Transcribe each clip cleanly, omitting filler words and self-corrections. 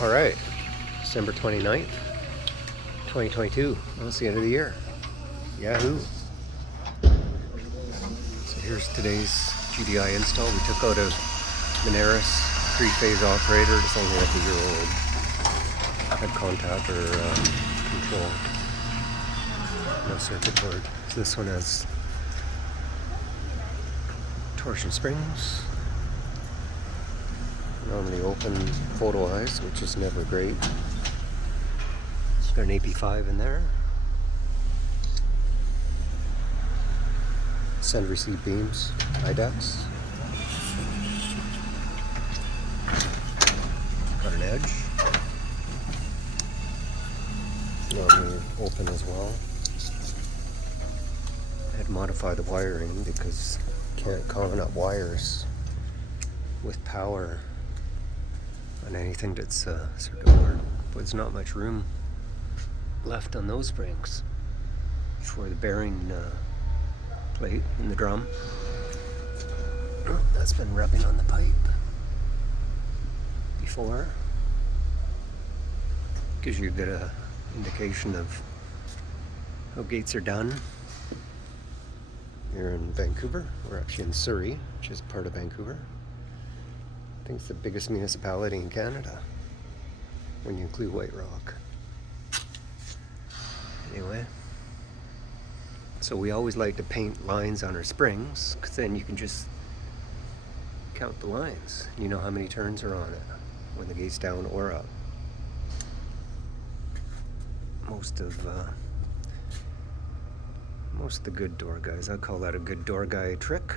All right, December 29th, 2022. That's the end of the year. Yahoo! So here's today's GDI install. We took out a Manaras three-phase operator. It's only like a year old. Had contact or control. No circuit board. So this one has torsion springs. Normally open photo eyes, which is never great. Got an AP5 in there. Send receive beams, IDEX. Got an edge. Normally open as well. I had to modify the wiring because you can't con up wires with power on anything that's circuit board. But there's not much room left on those springs for the bearing plate in the drum. That's been rubbing on the pipe before. Gives you a good indication of how gates are done. Here in Vancouver. We're actually in Surrey, which is part of Vancouver. I think it's the biggest municipality in Canada when you include White Rock. Anyway, so we always like to paint lines on our springs because then you can just count the lines. You know how many turns are on it when the gate's down or up. Most of the good door guys, I call that a good door guy trick.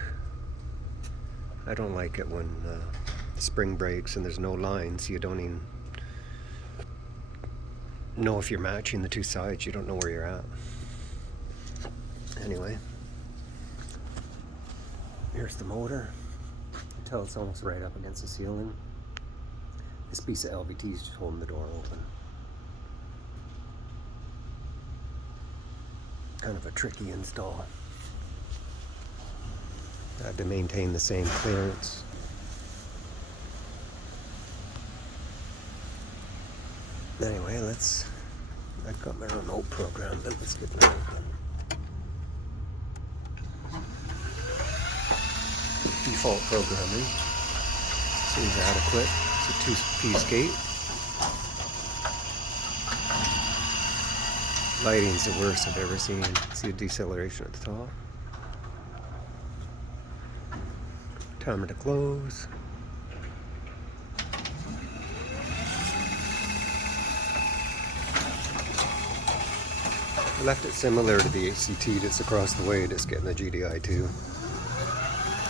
I don't like it when the spring breaks and there's no lines. You don't even know if you're matching the two sides. You don't know where you're at. Anyway, here's the motor. You can tell it's almost right up against the ceiling. This piece of LVT is just holding the door open. Kind of a tricky install. I had to maintain the same clearance. Anyway, I've got my remote program, but let's get that open. Default programming seems adequate. It's a two-piece gate. Lighting's the worst I've ever seen. See the deceleration at the top. Timer to close. I left it similar to the ACT that's across the way that's getting the GDI too.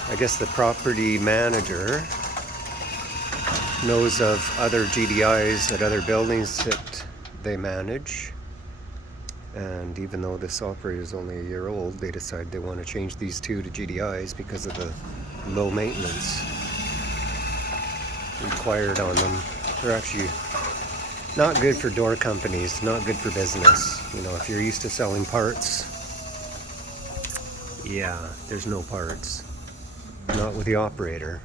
I guess the property manager knows of other GDIs at other buildings that they manage. And even though this operator is only a year old, they decide they want to change these two to GDIs because of the low maintenance required on them. They're actually not good for door companies, not good for business. You know, if you're used to selling parts, yeah, there's no parts. Not with the operator.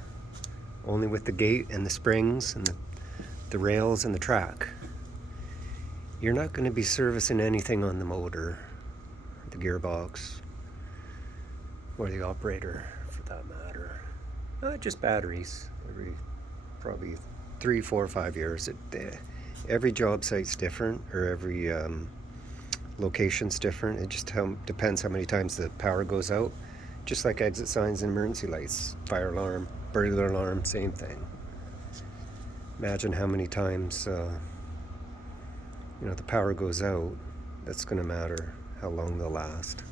Only with the gate and the springs and the rails and the track. You're not going to be servicing anything on the motor, the gearbox, or the operator for that matter. Just batteries. Every probably 3, 4, 5 years. Every job site's different, or every location's different. It just depends how many times the power goes out. Just like exit signs and emergency lights, fire alarm, burglar alarm, same thing. Imagine how many times the power goes out. That's going to matter how long they'll last,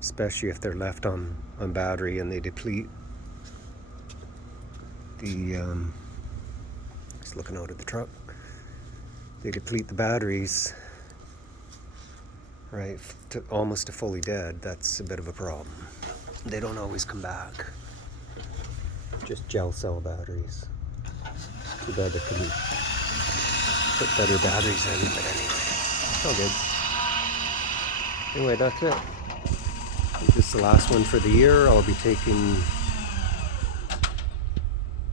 especially if they're left on battery and they deplete the just looking out at the truck, they deplete the batteries right to almost to fully dead. That's a bit of a problem. They don't always come back. Just gel cell batteries. Too bad they couldn't put better batteries in, but anyway, all good. Anyway, that's it. This is the last one for the year. I'll be taking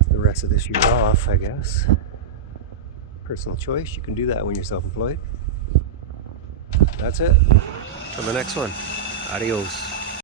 the rest of this year off, I guess. Personal choice. You can do that when you're self-employed. That's it. Till the next one. Adios.